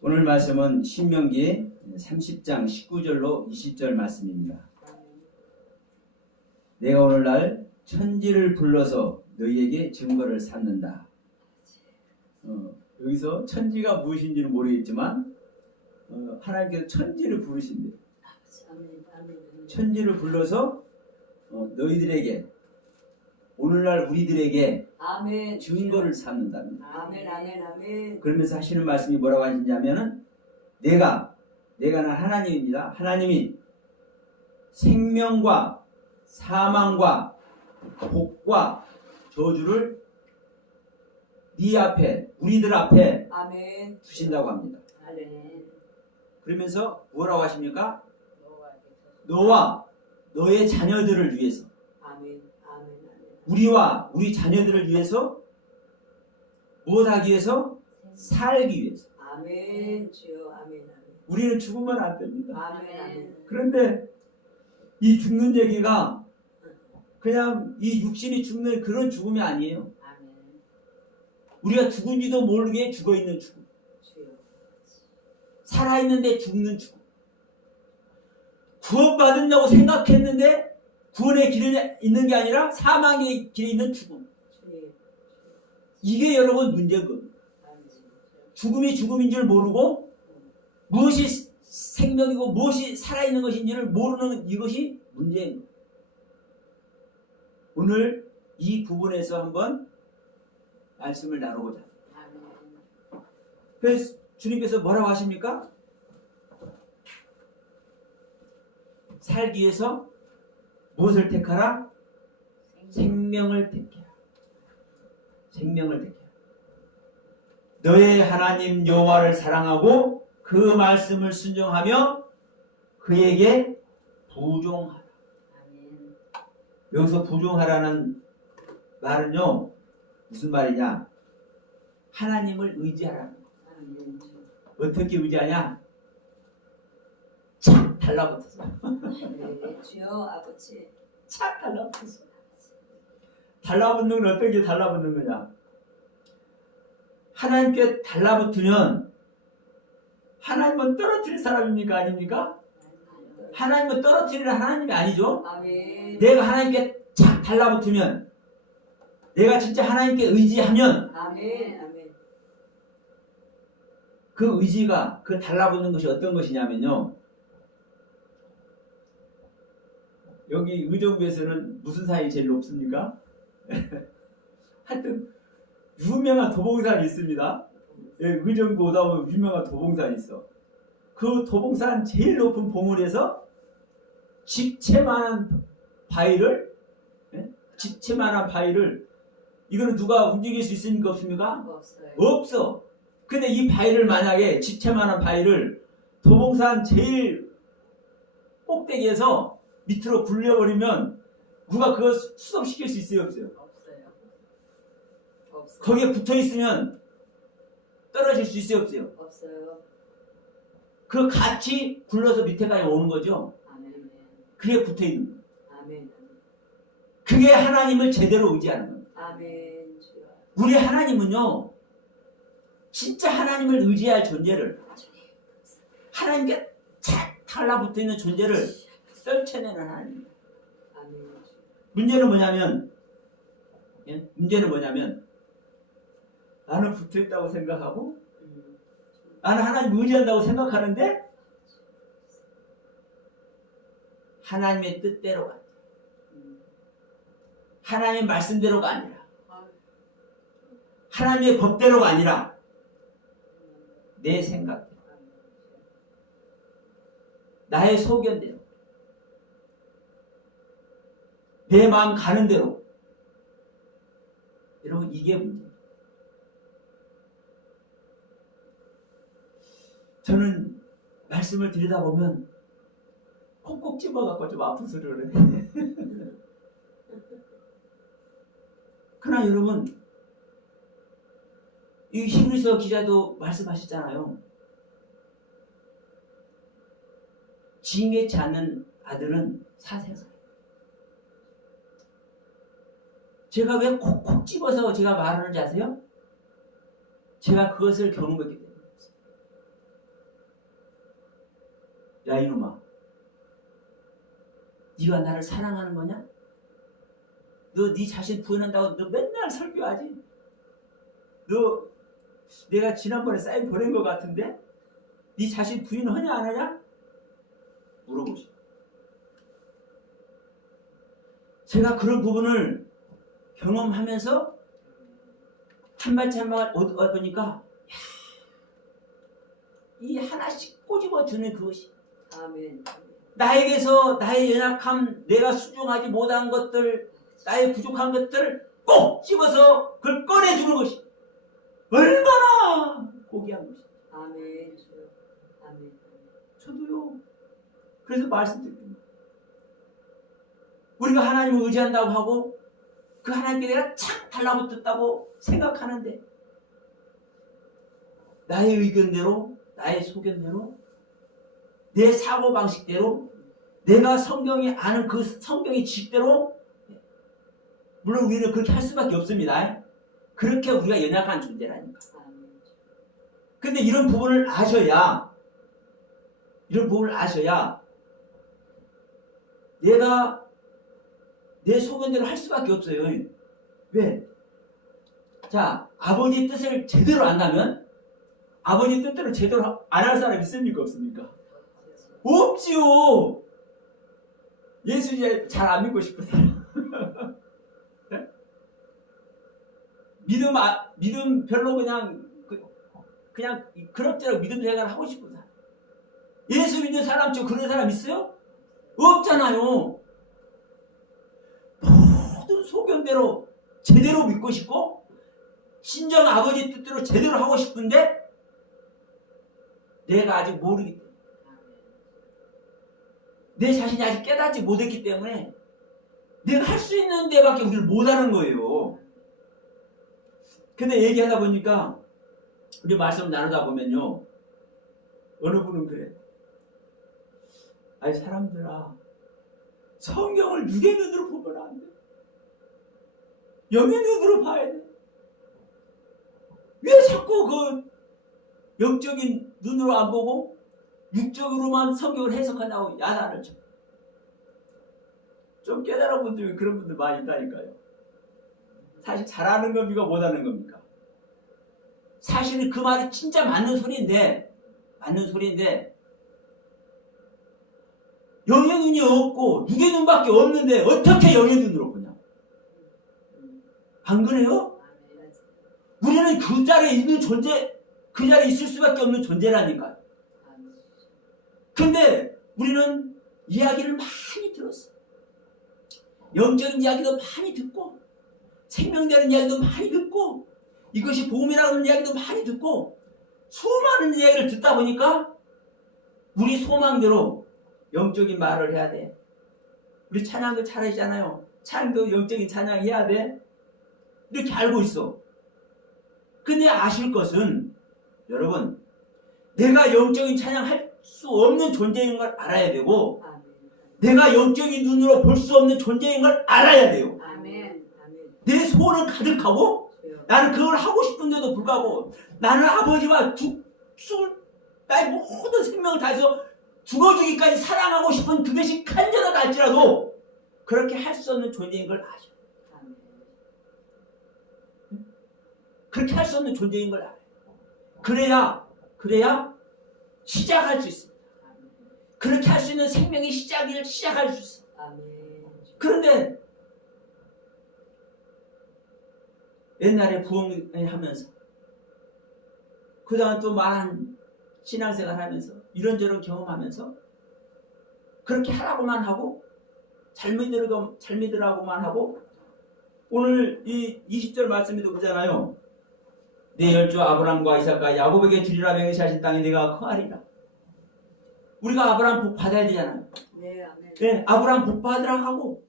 오늘 말씀은 신명기 30장 19절로 20절 말씀입니다. 내가 오늘날 천지를 불러서 너희에게 증거를 삼는다. 여기서 천지가 무엇인지는 모르겠지만 하나님께서 천지를 부르신대요. 천지를 불러서 너희들에게 오늘날 우리들에게 아멘. 증거를 삼는답니다. 아멘, 아멘, 아멘. 그러면서 하시는 말씀이 뭐라고 하시냐면은 내가 하나님입니다. 하나님이 생명과 사망과 복과 저주를 네 앞에 우리들 앞에 아멘. 두신다고 합니다. 아멘. 그러면서 뭐라고 하십니까? 너와 너의 자녀들을 위해서 아멘. 아멘. 아멘. 우리와 우리 자녀들을 위해서 무엇하기 위해서? 살기 위해서. 아멘. 주여. 아멘. 아멘. 우리는 죽으면 안 됩니다. 아멘. 아멘. 그런데 이 죽는 얘기가 그냥 이 육신이 죽는 그런 죽음이 아니에요. 아멘. 우리가 죽은지도 모르게 죽어있는 죽음. 주여. 살아있는데 죽는 죽음. 구원받은다고 생각했는데 구원의 길에 있는 게 아니라 사망의 길에 있는 죽음. 주여. 이게 여러분 문제인 겁니다. 아멘. 죽음이 죽음인 줄 모르고 무엇이 생명이고 무엇이 살아있는 것인지를 모르는 이것이 문제인 겁니다. 오늘 이 부분에서 한번 말씀을 나누고자 합니다. 아멘. 그래서 주님께서 뭐라고 하십니까? 살기 위해서 무엇을 택하라? 생명을 택해라. 생명을 택해라. 너의 하나님 여호와를 사랑하고 그 말씀을 순종하며 그에게 부종하라. 아멘. 여기서 부종하라는 말은요, 무슨 말이냐? 하나님을 의지하라는 거. 아멘. 어떻게 의지하냐? 착 달라붙어서. 네, 주여 아버지. 착 달라붙어서. 달라붙는 건 어떻게 달라붙는 거냐? 하나님께 달라붙으면 하나님은 떨어뜨릴 사람입니까? 아닙니까? 하나님은 떨어뜨리는 하나님이 아니죠? 아멘. 내가 하나님께 착 달라붙으면 내가 진짜 하나님께 의지하면 아멘. 아멘. 그 의지가 그 달라붙는 것이 어떤 것이냐면요. 여기 의정부에서는 무슨 산이 제일 높습니까? 하여튼 유명한 도봉산이 있습니다. 예, 의정부 오다 보면 유명한 도봉산이 있어. 그 도봉산 제일 높은 봉우리에서 집채만한 바위를 이거는 누가 움직일 수 있습니까? 없습니까? 없어요. 없어. 근데 이 바위를 만약에 집채만한 바위를 도봉산 제일 꼭대기에서 밑으로 굴려버리면 누가 그거 수습시킬 수 있어요? 없어요? 없어요. 없어요. 거기에 붙어있으면 떨어질 수 있어요? 없어요? 없어요. 그 같이 굴러서 밑에까지 오는 거죠. 아멘. 그게 붙어있는 거예요. 아멘. 그게 하나님을 제대로 의지하는 거예요. 아멘. 주여. 우리 하나님은요, 진짜 하나님을 의지할 존재를, 하나님께 착 달라붙어있는 존재를 떨쳐내는 하나님. 아멘. 문제는 뭐냐면 나는 붙어있다고 생각하고 나는 하나님 의지한다고 생각하는데 하나님의 뜻대로가 아니라 하나님의 말씀대로가 아니라 하나님의 법대로가 아니라 내 생각대로 나의 소견대로 내 마음 가는 대로. 여러분, 이게 문제예요. 저는 말씀을 드리다 보면 콕콕 집어갖고 좀 아픈 소리를 해. 그러나 여러분, 이 히브리서 기자도 말씀하셨잖아요. 징계치 않는 아들은 사세가. 제가 왜 콕콕 집어서 제가 말하는지 아세요? 제가 그것을 경험했기 때문에. 야 이놈아, 네가 나를 사랑하는 거냐? 너 네 자신 부인한다고 너 맨날 설교하지? 너 내가 지난번에 사인 보낸 것 같은데 네 자신 부인하냐 안 하냐? 물어보시오. 제가 그런 부분을 경험하면서 한마디 한마디 얻으니까 이 하나씩 꼬집어 주는 그것이 아멘. 나에게서 나의 연약함, 내가 수용하지 못한 것들, 나의 부족한 것들을 꼭 집어서 그걸 꺼내주는 것이 얼마나 고귀한 것이. 아멘. 주여. 아멘. 저도요. 그래서 말씀드립니다. 우리가 하나님을 의지한다고 하고 그 하나님께 내가 착 달라붙었다고 생각하는데 나의 의견대로, 나의 소견대로, 내 사고방식대로, 내가 성경이 아는 그 성경의 직대로, 물론 우리는 그렇게 할 수밖에 없습니다. 그렇게 우리가 연약한 존재라니까. 아멘. 근데 이런 부분을 아셔야 내가 내 소견대로 할 수밖에 없어요. 왜? 자, 아버지 뜻을 제대로 안다면 아버지 뜻대로 제대로 안 할 사람 있습니까? 없습니까? 없지요. 예수 이제 잘 안 믿고 싶은 사람. 네? 믿음 별로 그냥 그럭저럭 믿음 생활을 하고 싶은 사람. 예수 믿는 사람 중 그런 사람 있어요? 없잖아요. 모든 소견대로 제대로 믿고 싶고 신정 아버지 뜻대로 제대로 하고 싶은데 내가 아직 모르기 때문에 내 자신이 아직 깨닫지 못했기 때문에 내가 할 수 있는 데밖에 우리를 못하는 거예요. 근데 얘기하다 보니까 우리 말씀 나누다 보면요, 어느 분은 그래. 아니 사람들아, 성경을 육의 눈으로 보면 안 돼. 영의 눈으로 봐야 돼. 왜 자꾸 그 영적인 눈으로 안 보고 육적으로만 성경을 해석한다고 야단을 쳐. 좀 깨달은 분들, 그런 분들 많이 있다니까요. 사실 잘하는 겁니까 못하는 겁니까? 사실은 그 말이 진짜 맞는 소리인데 영의 눈이 없고 육의 눈밖에 없는데 어떻게 영의 눈으로 보냐? 안 그래요? 우리는 그 자리에 있는 존재, 그 자리에 있을 수밖에 없는 존재라니까요. 근데 우리는 이야기를 많이 들었어. 영적인 이야기도 많이 듣고 생명되는 이야기도 많이 듣고 이것이 복음이라는 이야기도 많이 듣고 수많은 이야기를 듣다 보니까 우리 소망대로 영적인 말을 해야 돼. 우리 찬양도 잘하잖아요. 찬양도 영적인 찬양 해야 돼. 이렇게 알고 있어. 근데 아실 것은 여러분, 내가 영적인 찬양할 수 없는 존재인 걸 알아야 되고 아멘. 내가 영적인 눈으로 볼 수 없는 존재인 걸 알아야 돼요. 아멘. 아멘. 내 소원은 가득하고 주여. 나는 그걸 하고 싶은데도 불구하고 나는 아버지와 나의 모든 생명을 다해서 죽어주기까지 사랑하고 싶은 그것이 간절하다 할지라도 그렇게 할 수 없는 존재인 걸 아셔. 아멘. 그렇게 할 수 없는 존재인 걸 알아요. 그래야 시작할 수 있습니다. 그렇게 할 수 있는 생명의 시작을 시작할 수 있어요. 아멘. 그런데 옛날에 부흥하면서 그 다음 또 많은 신앙생활 하면서 이런저런 경험하면서 그렇게 하라고만 하고 잘 믿으라고만 하고 오늘 이 20절 말씀에도 그러잖아요. 내 열조 아브람과 이삭과 야곱에게 주리라 맹세하신 땅에 내가 거하리라. 우리가 아브람 복 받아야 되잖아요. 네, 아멘. 네, 아브람 복 받으라고 하고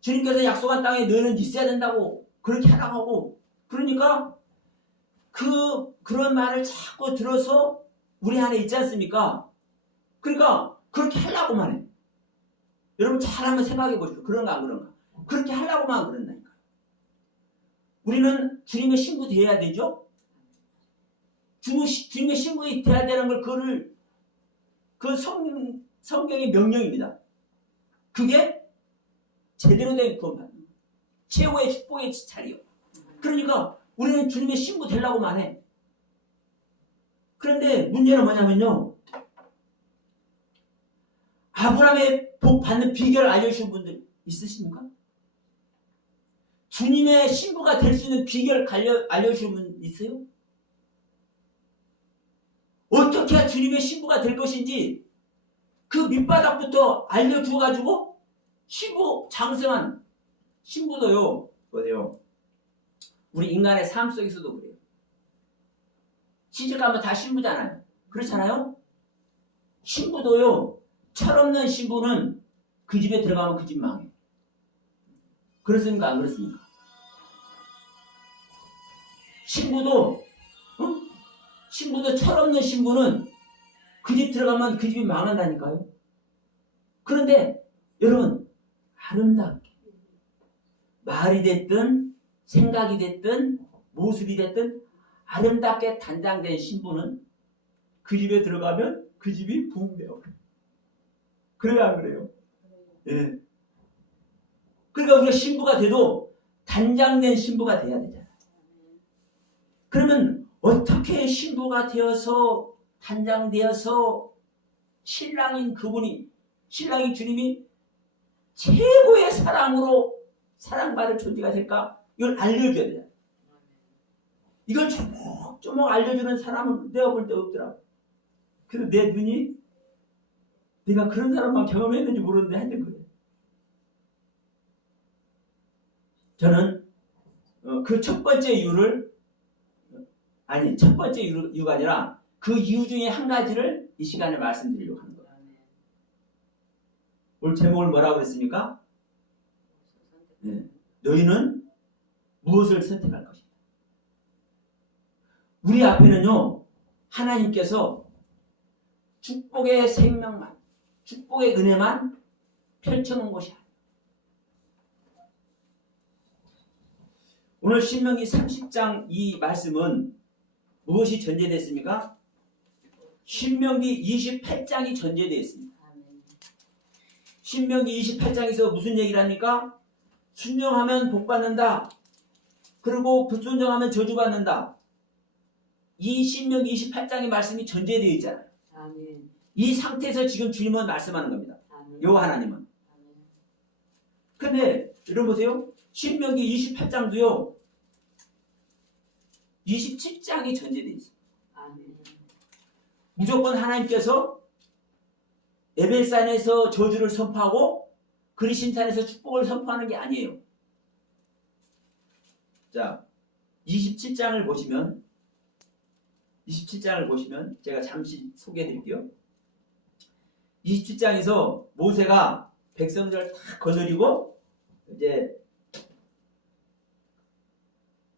주님께서 약속한 땅에 너는 있어야 된다고 그렇게 하라고 하고 그러니까 그런 말을 자꾸 들어서 우리 안에 있지 않습니까? 그러니까 그렇게 하려고만 해. 여러분 잘 한번 생각해 보십시오. 그런가 안 그런가? 그렇게 하려고만 그런다니까. 우리는 주님의 신부 되어야 되죠? 주님의 신부가 돼야 되는 걸 그거를 그 성경의 명령입니다. 그게 제대로 된 구원받는 거예요. 최고의 축복의 자리요. 그러니까 우리는 주님의 신부 되려고만 해. 그런데 문제는 뭐냐면요. 아브라함의 복 받는 비결을 알려주신 분들 있으십니까? 주님의 신부가 될 수 있는 비결을 알려주신 분 있어요? 어떻게 해야 주님의 신부가 될 것인지 그 밑바닥부터 알려주어가지고 신부 장성한 신부도요. 뭐래요? 우리 인간의 삶 속에서도 그래요. 시집 가면 다 신부잖아요. 그렇잖아요? 신부도요. 철없는 신부는 그 집에 들어가면 그 집 망해. 그렇습니까? 안 그렇습니까? 신부도 신부도 철없는 신부는 그 집 들어가면 그 집이 망한다니까요. 그런데 여러분 아름답게 말이 됐든 생각이 됐든 모습이 됐든 아름답게 단장된 신부는 그 집에 들어가면 그 집이 부흥되어 버려요. 그래요 안 그래요? 예. 그러니까 우리가 신부가 돼도 단장된 신부가 돼야 되잖아요. 그러면 어떻게 신부가 되어서 단장되어서 신랑인 그분이 신랑인 주님이 최고의 사랑으로 사랑받을 존재가 될까? 이걸 알려줘야 돼요. 이걸 조목조목 알려주는 사람은 내가 볼 때 없더라고. 그래서 내 눈이 내가 그런 사람만 경험했는지 모르는데 하여튼 그래. 저는 그 첫 번째 이유를 첫 번째 이유가 아니라 그 이유 중에 한 가지를 이 시간에 말씀드리려고 하는 거예요. 오늘 제목을 뭐라고 그랬습니까? 네. 너희는 무엇을 선택할 것인가? 우리 앞에는요, 하나님께서 축복의 생명만, 축복의 은혜만 펼쳐놓은 것이 아니에요. 오늘 신명기 30장 이 말씀은 무엇이 전제됐습니까? 신명기 28장이 전제되어 있습니다. 신명기 28장에서 무슨 얘기를 합니까? 순종하면 복받는다. 그리고 불순종하면 저주받는다. 이 신명기 28장의 말씀이 전제되어 있잖아요. 아멘. 이 상태에서 지금 주님은 말씀하는 겁니다. 아멘. 여호와 하나님은. 근데 여러분 보세요. 신명기 28장도요. 27장이 전제되어 있어요. 아멘. 무조건 하나님께서 에벨산에서 저주를 선포하고 그리심산에서 축복을 선포하는 게 아니에요. 자, 27장을 보시면 제가 잠시 소개해 드릴게요. 27장에서 모세가 백성들을 다 거느리고 이제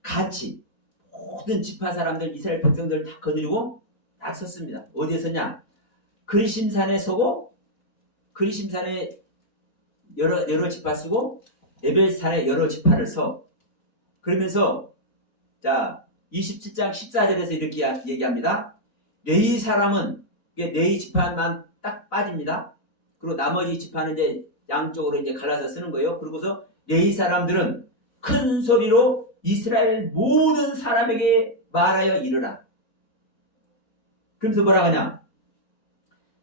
같이 모든 지파 사람들 이스라엘 백성들을 다 거느리고 딱 섰습니다. 어디에 섰냐? 그리심산에 서고 그리심산에 여러 지파 쓰고 에벨산에 여러 지파를 서. 그러면서 자 27장 14절에서 이렇게 얘기합니다. 레위 사람은 레위 지파만 딱 빠집니다. 그리고 나머지 지파는 이제 양쪽으로 이제 갈라서 쓰는 거예요. 그리고서 레위 사람들은 큰 소리로 이스라엘 모든 사람에게 말하여 이르라. 그러면서 뭐라고 하냐?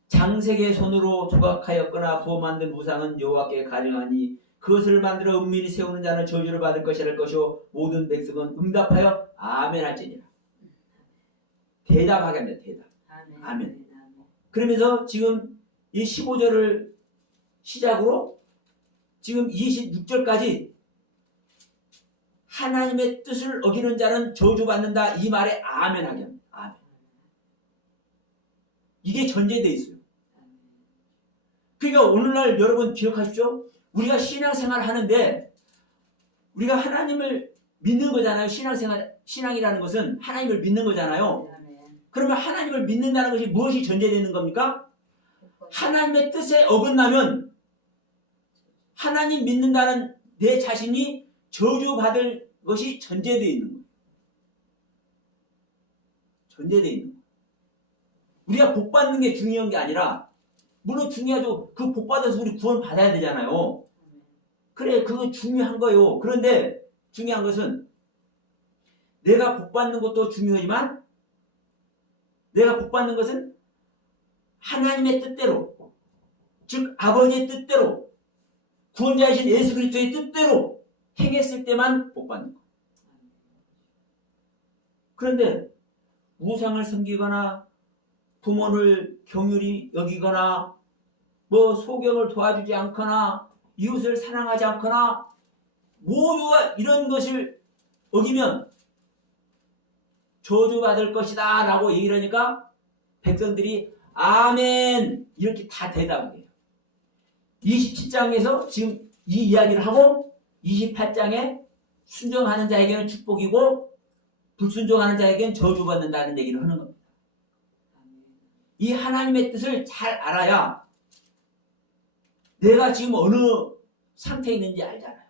장색의 손으로 조각하였거나 부어 만든 우상은 여호와께 가증하니 그것을 만들어 은밀히 세우는 자는 저주를 받을 것이랄 것이요 모든 백성은 응답하여 아멘 할지니라. 대답하게 합니다. 대답. 아멘. 아멘. 그러면서 지금 이 15절을 시작으로 지금 26절까지 하나님의 뜻을 어기는 자는 저주받는다. 이 말에 아멘 하게 합니다. 아멘. 이게 전제되어 있어요. 그러니까 오늘날 여러분 기억하십시오. 우리가 신앙생활 하는데 우리가 하나님을 믿는 거잖아요. 신앙이라는 것은 하나님을 믿는 거잖아요. 그러면 하나님을 믿는다는 것이 무엇이 전제되는 겁니까? 하나님의 뜻에 어긋나면 하나님 믿는다는 내 자신이 저주받을 것이 전제되어 있는 거예요. 전제되어 있는 거예요. 우리가 복 받는 게 중요한 게 아니라, 물론 중요하죠. 그 복 받아서 우리 구원 받아야 되잖아요. 그래, 그거 중요한 거요. 그런데 중요한 것은 내가 복 받는 것도 중요하지만, 내가 복 받는 것은 하나님의 뜻대로, 즉 아버지의 뜻대로, 구원자이신 예수 그리스도의 뜻대로 행했을 때만 복 받는 거. 그런데 우상을 섬기거나 부모를 경휼히 여기거나 뭐 소경을 도와주지 않거나 이웃을 사랑하지 않거나 모두가 이런 것을 어기면 저주받을 것이다 라고 얘기를 하니까 백성들이 아멘 이렇게 다 대답을 해요. 27장에서 지금 이 이야기를 하고 28장에 순종하는 자에게는 축복이고 불순종하는 자에게는 저주받는다는 얘기를 하는 겁니다. 이 하나님의 뜻을 잘 알아야 내가 지금 어느 상태에 있는지 알잖아요.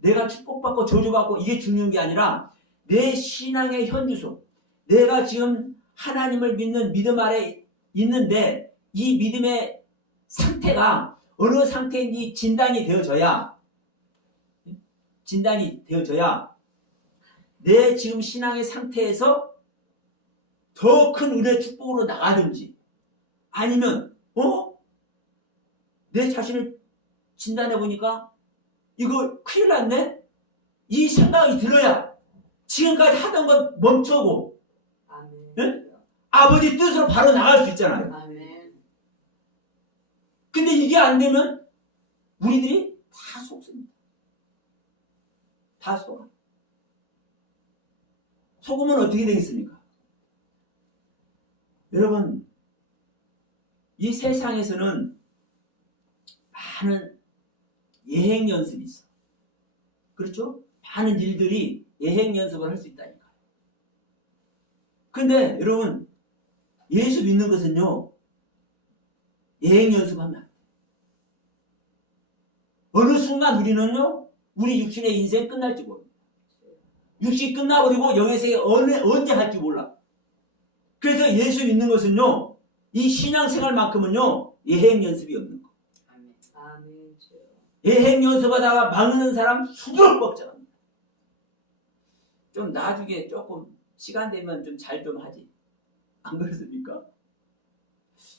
내가 축복받고 저주받고 이게 중요한 게 아니라 내 신앙의 현주소, 내가 지금 하나님을 믿는 믿음 아래 있는데 이 믿음의 상태가 어느 상태인지 진단이 되어져야 내 지금 신앙의 상태에서 더 큰 은혜 축복으로 나가든지 아니면 내 자신을 진단해 보니까 이거 큰일 났네? 이 생각이 들어야 지금까지 하던 것 멈추고 아멘. 네? 아버지 뜻으로 바로 나갈 수 있잖아요. 아멘. 근데 이게 안 되면 우리들이 다 속습니다. 다 속아. 속으면 어떻게 되겠습니까? 여러분, 이 세상에서는 많은 예행 연습이 있어. 그렇죠? 많은 일들이 예행 연습을 할 수 있다니까요. 근데 여러분, 예수 믿는 것은요, 예행 연습하면 안 돼요. 어느 순간 우리는요, 우리 육신의 인생 끝날지 모릅니다. 육신이 끝나버리고 영의 언제 할지 몰라. 그래서 예수 믿는 것은요, 이 신앙생활만큼은요, 예행 연습이 없는 거. 아멘. 아멘. 주여. 예행 연습하다가 막는 사람 수두룩 뻑적합니다. 좀 나중에 조금 시간 되면 좀 잘 좀 하지. 안 그렇습니까?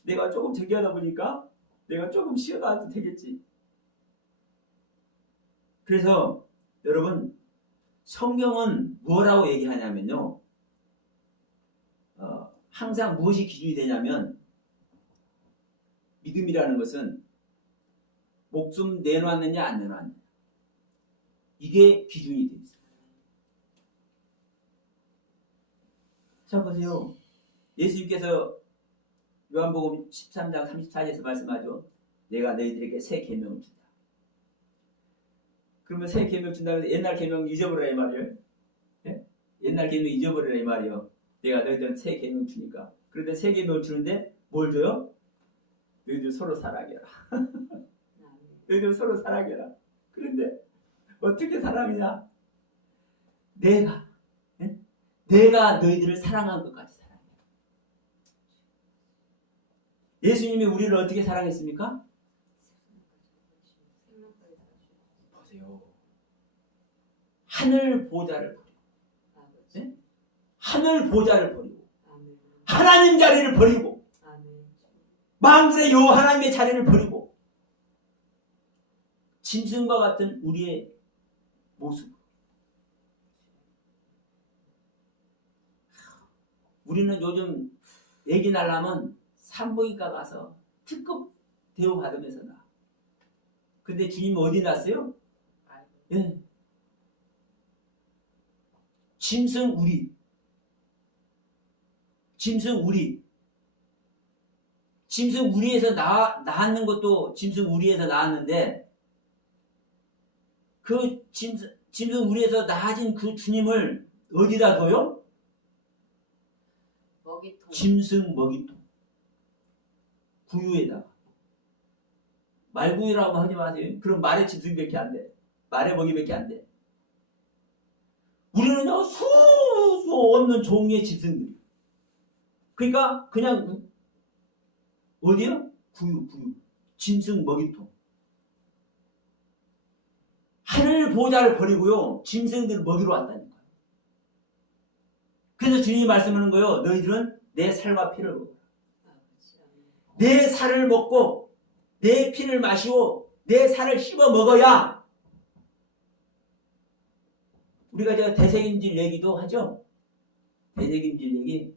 내가 조금 저기하다 보니까 내가 조금 쉬어가도 되겠지. 그래서 여러분, 성경은 뭐라고 얘기하냐면요, 항상 무엇이 기준이 되냐면, 믿음이라는 것은 목숨 내놓았느냐 안 내놓았느냐, 이게 기준이 되어 있어요. 자 보세요. 예수님께서 요한복음 13장 34절에서 말씀하죠. 내가 너희들에게 새 계명을 준다. 그러면 새 계명 준다고 해서 옛날 계명 잊어버리라 이 말이에요. 예? 옛날 계명 잊어버리라 이 말이에요. 내가 너희들은 새 계명 주니까. 그런데 새 계명을 주는데 뭘 줘요? 너희들 서로 사랑해라. 너희들 서로 사랑해라. 그런데 어떻게 사랑이냐? 내가 너희들을 사랑한 것까지 사랑해. 예수님이 우리를 어떻게 사랑했습니까? 보세요. 하늘 보좌를 버리고, 네? 하늘 보좌를 버리고, 아멘. 하나님 자리를 버리고, 아멘. 만군의 여호와 하나님의 자리를 버리고, 짐승과 같은 우리의 모습. 우리는 요즘 얘기 날라면 산부인과 가서 특급 대우 받으면서 나. 근데 주님 어디 났어요? 예. 짐승 우리. 짐승 우리에서 낳았는 것도 짐승 우리에서 낳았는데, 그 짐승 우리에서 낳아진 그 주님을 어디다 둬요? 먹이통. 짐승 먹이통. 구유에다가. 말구유라고 하지 마세요. 그럼 말의 짐승밖에 안 돼. 말의 먹이밖에 안 돼. 우리는요, 수도 없는 종류의 짐승들. 그러니까 그냥 어디요? 구유. 짐승 먹이통. 하늘 보호자를 버리고요. 짐승들을 먹이러 왔다니까요. 그래서 주님이 말씀하는 거예요. 너희들은 내 살과 피를 먹어. 아버지. 아멘. 내 살을 먹고 내 피를 마시고 내 살을 씹어 먹어야 우리가 저 대sek임질 얘기도 하죠. 대sek임질 얘기.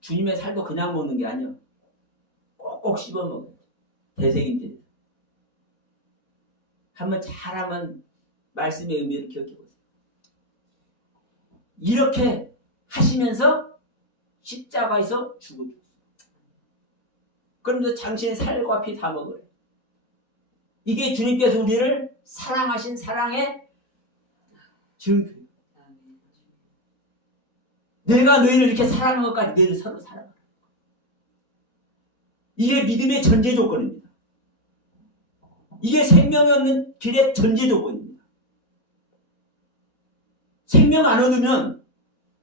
주님의 살도 그냥 먹는 게 아니야. 꼭꼭 씹어 먹어요. 대sek임질. 한번 잘하면 말씀의 의미를 기억해 보세요. 이렇게 하시면서 십자가에서 죽어줬어요. 그러면서 당신의 살과 피 다 먹어요. 이게 주님께서 우리를 사랑하신 사랑의 증거. 아멘. 내가 너희를 이렇게 사랑한 것까지 너희를 서로 사랑하라. 이게 믿음의 전제 조건입니다. 이게 생명이 없는 길의 전제 조건입니다. 생명 안 얻으면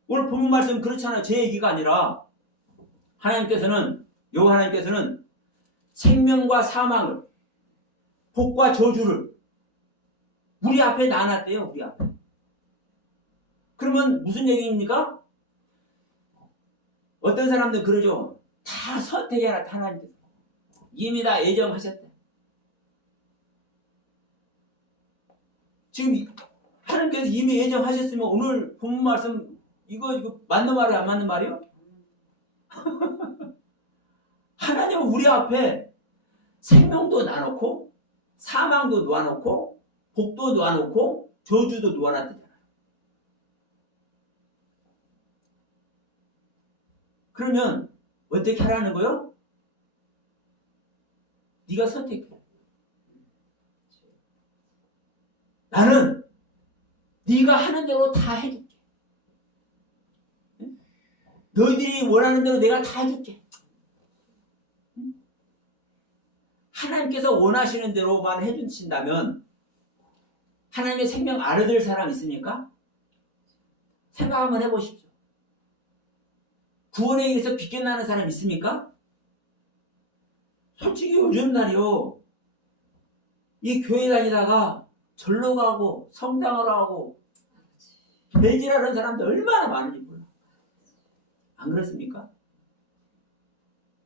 오늘 본문 말씀 그렇잖아요. 제 얘기가 아니라 하나님께서는 생명과 사망을 복과 저주를 우리 앞에 놔놨대요. 우리 앞에. 그러면 무슨 얘기입니까? 어떤 사람들 그러죠. 다 선택해라. 하나님께서 이미 다 예정하셨대. 지금 하나님께서 이미 예정하셨으면 오늘 본문 말씀 이거 맞는 말이야 안 맞는 말이요? 하나님은 우리 앞에 생명도 놔놓고 사망도 놓아놓고 복도 놓아놓고 저주도 놓아놨잖아요. 그러면 어떻게 하라는 거요? 네가 선택해. 나는 네가 하는 대로 다 해줄게. 너희들이 원하는 대로 내가 다 해줄게. 하나님께서 원하시는 대로만 해주신다면 하나님의 생명 안 얻을 사람 있습니까? 생각 한번 해보십시오. 구원에 의해서 빗겨나는 사람 있습니까? 솔직히 요즘 날이요. 이 교회 다니다가 절로 가고 성당으로 하고 배질하는 사람들 얼마나 많은지 몰라. 안 그렇습니까?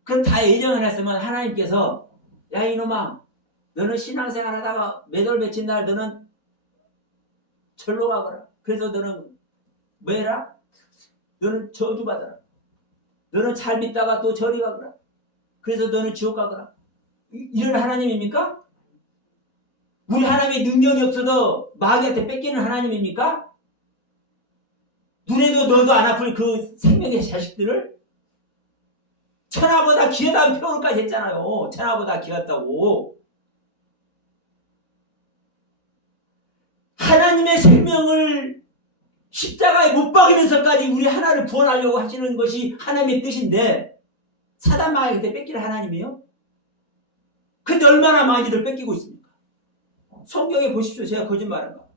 그럼 다 예정을 했으면 하나님께서 야 이놈아 너는 신앙생활 하다가 몇 월 며칠 날 너는 절로 가거라. 그래서 너는 뭐 해라? 너는 저주받아라. 너는 잘 믿다가 또 저리 가거라. 그래서 너는 지옥 가거라. 이런 하나님입니까? 우리 하나님의 능력이 없어도 마귀한테 뺏기는 하나님입니까? 눈에도 너도 안 아플 그 생명의 자식들을 천하보다 귀하다는 표현까지 했잖아요. 천하보다 귀하다고. 하나님의 생명을 십자가에 못 박이면서까지 우리 하나를 구원하려고 하시는 것이 하나님의 뜻인데 사단 마귀한테 뺏기는 하나님이에요? 근데 얼마나 많이들 뺏기고 있습니까? 성경에 보십시오. 제가 거짓말한가?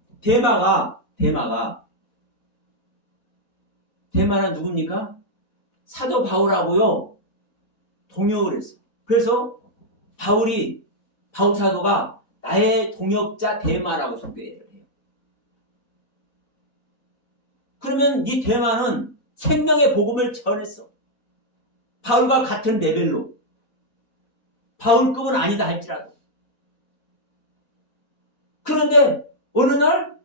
대마는 누굽니까? 사도 바울하고요 동역을 했어. 그래서 바울 사도가 나의 동역자 대마라고 소개해요. 그러면 이 대마는 생명의 복음을 전했어. 바울과 같은 레벨로. 바울급은 아니다 할지라도. 그런데 어느 날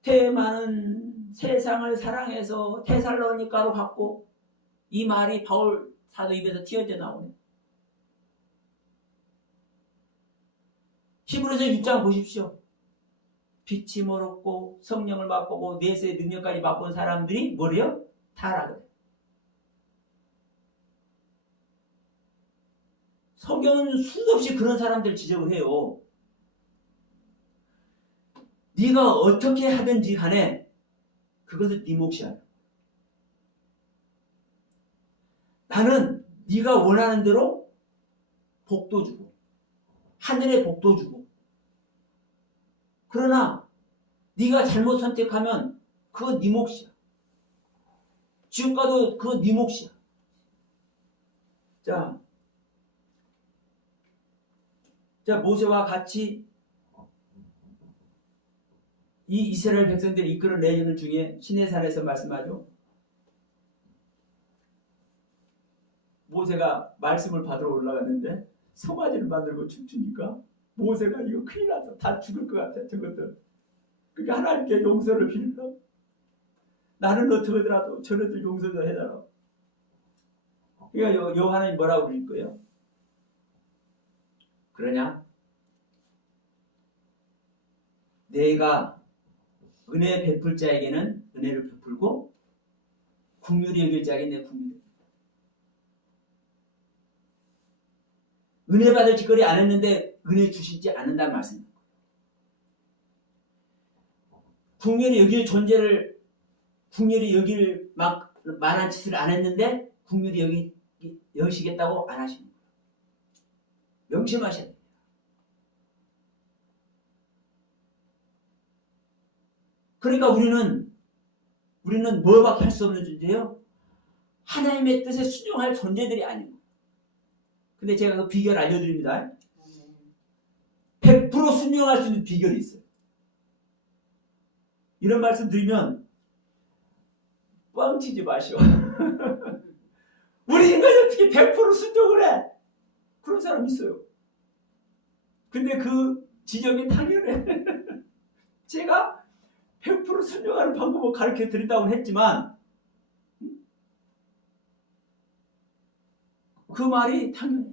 대마는 세상을 사랑해서 데살로니가로 갔고 이 말이 바울 사도 입에서 튀어져 나오네. 히브리서 6장 보십시오. 빛이 멀었고 성령을 맛보고 내세의 능력까지 맛본 사람들이 뭐래요? 타라 그래. 성경은 수도 없이 그런 사람들 지적을 해요. 네가 어떻게 하든지 간에 그것은 네 몫이야. 나는 네가 원하는 대로 복도 주고 하늘의 복도 주고 그러나 네가 잘못 선택하면 그건 네 몫이야. 지옥 가도 그건 네 몫이야. 자, 모세와 같이 이 이스라엘 백성들을 이끌어내는 중에 시내산에서 말씀하죠. 모세가 말씀을 받으러 올라갔는데 송아지를 만들고 춤추니까 모세가 이거 큰일 나서 다 죽을 것 같아 저것들. 그러니까 하나님께 용서를 빌다. 나는 어떻게더라도 저네들 용서도 해달라. 그러니까 요 하나님 뭐라고 그럴 거예요? 그러냐? 내가 은혜 베풀 자에게는 은혜를 베풀고 긍휼히 여길 자에게 내 긍휼히. 은혜 받을 짓거리 안 했는데 은혜 주시지 않는다는 말씀입니다. 긍휼히 여길 존재를 긍휼히 여길 만한 짓을 안 했는데 긍휼히 여기시겠다고 안 하십니다. 명심하셔야 됩니다. 그러니까 우리는 뭐밖에 할 수 없는 존재예요? 하나님의 뜻에 순종할 존재들이 아니고. 근데 제가 그 비결 알려드립니다. 100% 순종할 수 있는 비결이 있어요. 이런 말씀 드리면 뻥치지 마시오. 우리 인간이 어떻게 100% 순종을 해? 그런 사람 있어요. 근데 그 지적이 당연해. 제가 100% 순종하는 방법을 가르쳐 드린다고 했지만 그 말이 당연해.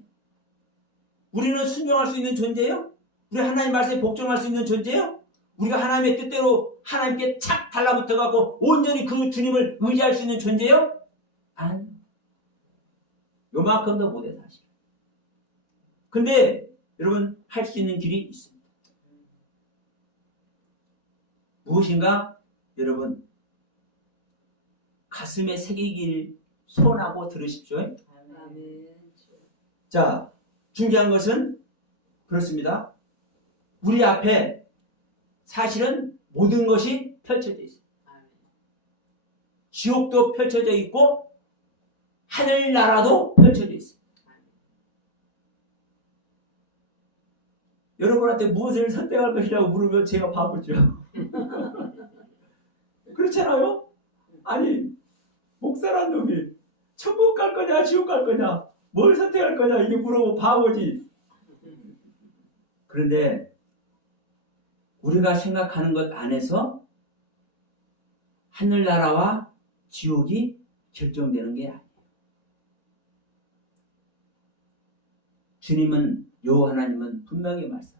우리는 순종할 수 있는 존재예요? 우리 하나님 말씀에 복종할 수 있는 존재예요? 우리가 하나님의 뜻대로 하나님께 착 달라붙어갖고 온전히 그 주님을 의지할 수 있는 존재예요? 아니. 요만큼도 못해 사실. 근데 여러분 할 수 있는 길이 있습니다. 무엇인가? 여러분 가슴에 새기길 소원하고 들으십시오. 아멘. 자, 중요한 것은 그렇습니다. 우리 앞에 사실은 모든 것이 펼쳐져 있어요. 지옥도 펼쳐져 있고 하늘나라도 펼쳐져 있어요. 여러분한테 무엇을 선택할 것이냐고 물으면 제가 바보죠. 그렇잖아요? 아니 목사란 놈이 천국 갈 거냐 지옥 갈 거냐 뭘 선택할 거냐 이게 물어보면 바보지. 그런데 우리가 생각하는 것 안에서 하늘나라와 지옥이 결정되는 게 아니에요. 주님은 하나님은 분명히 말씀합니다.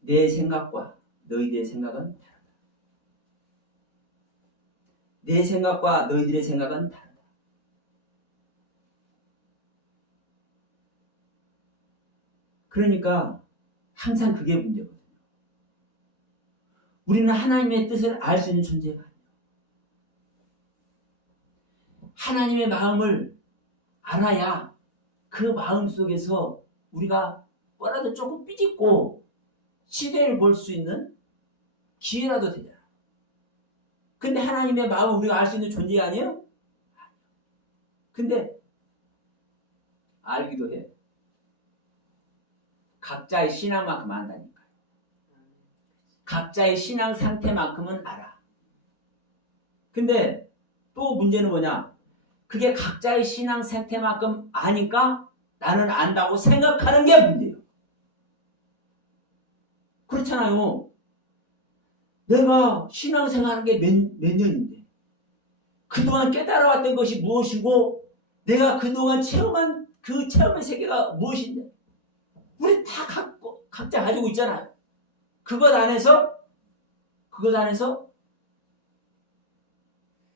내 생각과 너희들의 생각은 다르다. 내 생각과 너희들의 생각은 다르다. 그러니까 항상 그게 문제거든요. 우리는 하나님의 뜻을 알 수 있는 존재가 아니에요. 하나님의 마음을 알아야 그 마음 속에서 우리가 뭐라도 조금 삐짓고 시대를 볼 수 있는 기회라도 되잖아. 근데 하나님의 마음을 우리가 알 수 있는 존재 아니에요? 근데 알기도 해. 각자의 신앙만큼 안다니까요. 각자의 신앙 상태만큼은 알아. 근데 또 문제는 뭐냐? 그게 각자의 신앙 상태만큼 아니까 나는 안다고 생각하는 게 문제예요. 그렇잖아요. 내가 신앙생활한 게 몇 년인데 그동안 깨달아왔던 것이 무엇이고 내가 그동안 체험한 그 체험의 세계가 무엇인데 우리 다 각자 가지고 있잖아요. 그것 안에서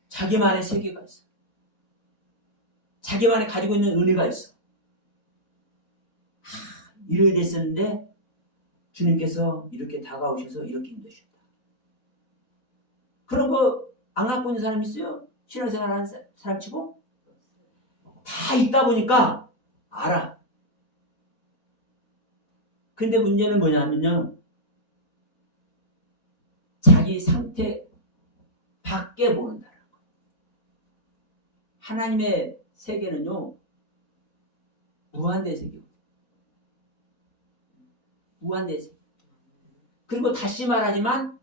자기만의 세계가 있어. 자기만이 가지고 있는 은혜가 있어. 이렇게 됐었는데 주님께서 이렇게 다가오셔서 이렇게 힘드셨다. 그런 거 안 갖고 있는 사람 있어요? 신앙생활 하는 사람 치고? 다 있다 보니까 알아. 근데 문제는 뭐냐면요. 자기 상태 밖에 모른다는 거예요. 하나님의 세계는요. 무한대세계. 무한대세계. 그리고 다시 말하지만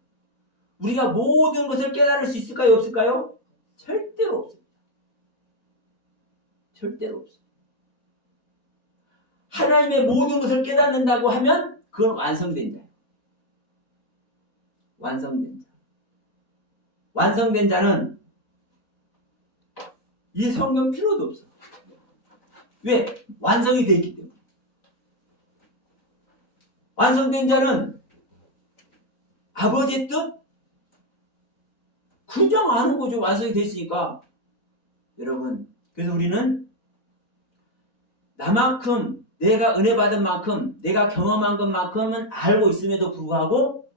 우리가 모든 것을 깨달을 수 있을까요? 없을까요? 절대로 없습니다. 절대로 없습니다. 하나님의 모든 것을 깨닫는다고 하면 그건 완성된 자예요. 완성된 자. 완성된 자는 이 성경 필요도 없어. 왜? 완성이 되어 있기 때문에. 완성된 자는 아버지의 뜻 그냥 아는 거죠. 완성이 됐으니까. 여러분, 그래서 우리는 나만큼 내가 은혜 받은 만큼 내가 경험한 것만큼은 알고 있음에도 불구하고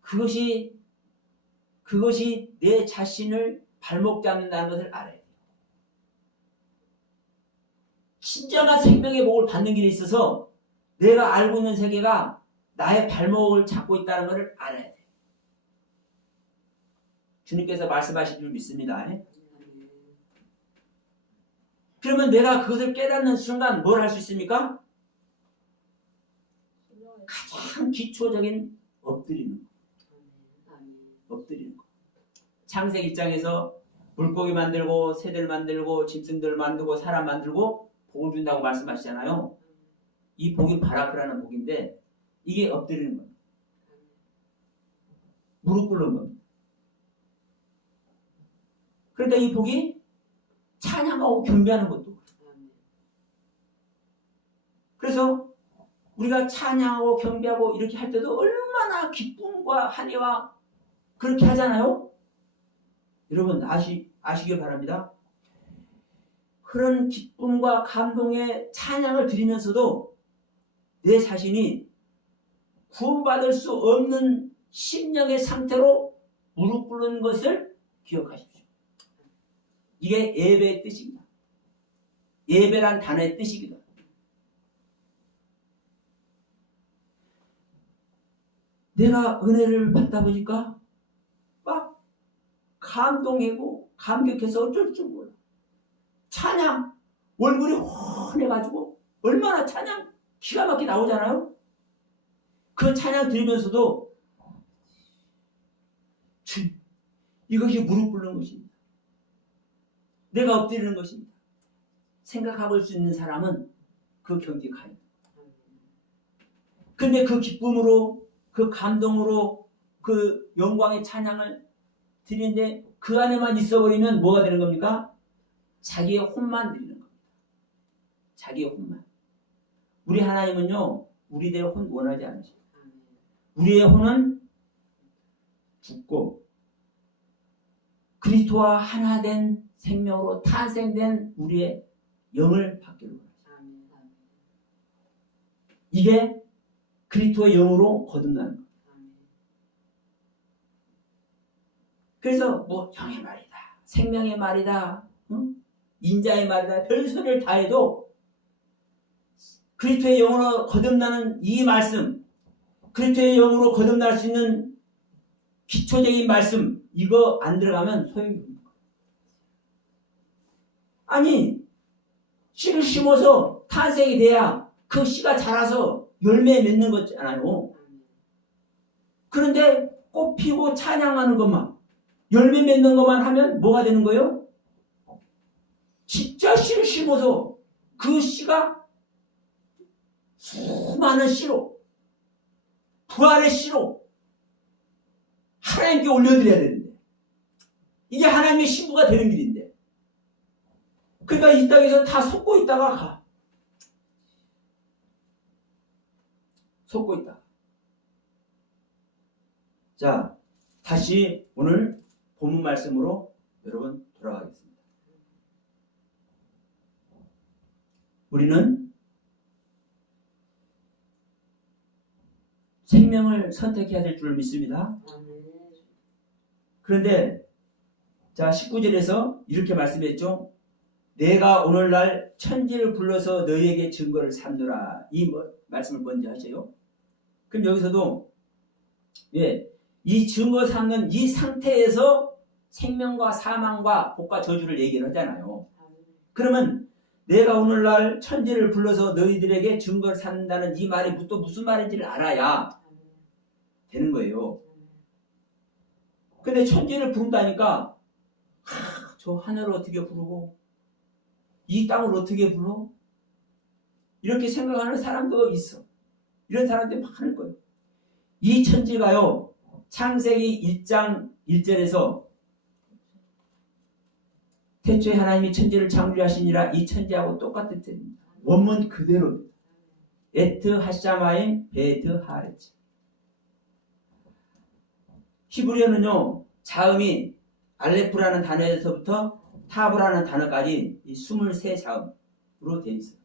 그것이 내 자신을 발목 잡는다는 것을 알아야 돼요. 진정한 생명의 복을 받는 길에 있어서 내가 알고 있는 세계가 나의 발목을 잡고 있다는 것을 알아야 돼요. 주님께서 말씀하실 줄 믿습니다. 그러면 내가 그것을 깨닫는 순간 뭘 할 수 있습니까? 가장 기초적인 엎드리는 거. 엎드리는 거. 창세기 1장에서 물고기 만들고 새들 만들고 짐승들 만들고 사람 만들고 복을 준다고 말씀하시잖아요. 이 복이 바라크라는 복인데 이게 엎드리는 겁니다. 무릎 꿇는 겁니다. 그러니까 이 복이 찬양하고 경배하는 것도. 그래서 우리가 찬양하고 경배하고 이렇게 할 때도 얼마나 기쁨과 한의와 그렇게 하잖아요. 여러분 아시길 바랍니다. 그런 기쁨과 감동의 찬양을 드리면서도 내 자신이 구원받을 수 없는 심령의 상태로 무릎 꿇는 것을 기억하십시오. 이게 예배의 뜻입니다. 예배란 단어의 뜻이기도 합니다. 내가 은혜를 받다 보니까 막 감동하고 감격해서 어쩔 줄 몰라. 찬양 얼굴이 훤해가지고 얼마나 찬양 기가 막히게 나오잖아요. 그 찬양 들으면서도 이것이 무릎 꿇는 것입니다. 내가 엎드리는 것입니다. 생각해볼 수 있는 사람은 그 경지에 가요. 근데 그 기쁨으로 그 감동으로 그 영광의 찬양을 드리는데 그 안에만 있어버리면 뭐가 되는 겁니까? 자기의 혼만 드리는 겁니다. 자기의 혼만. 우리 하나님은요, 우리들의 혼 원하지 않으세요. 우리의 혼은 죽고 그리스도와 하나 된 생명으로 탄생된 우리의 영을 받기를 원하십니다. 이게 그리스도의 영으로 거듭나는 겁니다. 그래서 뭐 영의 말이다, 생명의 말이다, 인자의 말이다, 별소리를 다 해도 그리스도의 영으로 거듭나는 이 말씀, 그리스도의 영으로 거듭날 수 있는 기초적인 말씀, 이거 안 들어가면 소용이 없는 거예요. 아니, 씨를 심어서 탄생이 돼야 그 씨가 자라서 열매 맺는 거잖아요. 그런데 꽃 피고 찬양하는 것만, 열매 맺는 것만 하면 뭐가 되는 거예요? 진짜 씨를 심어서 그 씨가 수많은 씨로, 부활의 씨로 하나님께 올려드려야 되는데, 이게 하나님의 신부가 되는 길인데, 그러니까 이 땅에서 다 속고 있다가 가. 속고 있다. 자, 다시 오늘 본문 말씀으로 여러분 돌아가겠습니다. 우리는 생명을 선택해야 될 줄 믿습니다. 그런데 자 19절에서 이렇게 말씀했죠. 내가 오늘날 천지를 불러서 너희에게 증거를 삼노라. 이 말씀을 먼저 하세요. 그럼 여기서도 이 증거 삼는 이 상태에서 생명과 사망과 복과 저주를 얘기를 하잖아요. 그러면 내가 오늘날 천지를 불러서 너희들에게 증거를 삼는다는 이 말이 또 무슨 말인지를 알아야 되는 거예요. 근데 천지를 부른다니까 저 하늘을 어떻게 부르고 이 땅을 어떻게 불러? 이렇게 생각하는 사람도 있어. 이런 사람들이 많을 거예요. 이 천지가요, 창세기 1장 1절에서 태초에 하나님이 천지를 창조하시니라, 이 천지하고 똑같은 뜻입니다. 원문 그대로 에트 하샤마임 베트 하레츠. 히브리어는요, 자음이 알레프라는 단어에서부터 타브라는 단어까지 이 23자음으로 되어 있어요.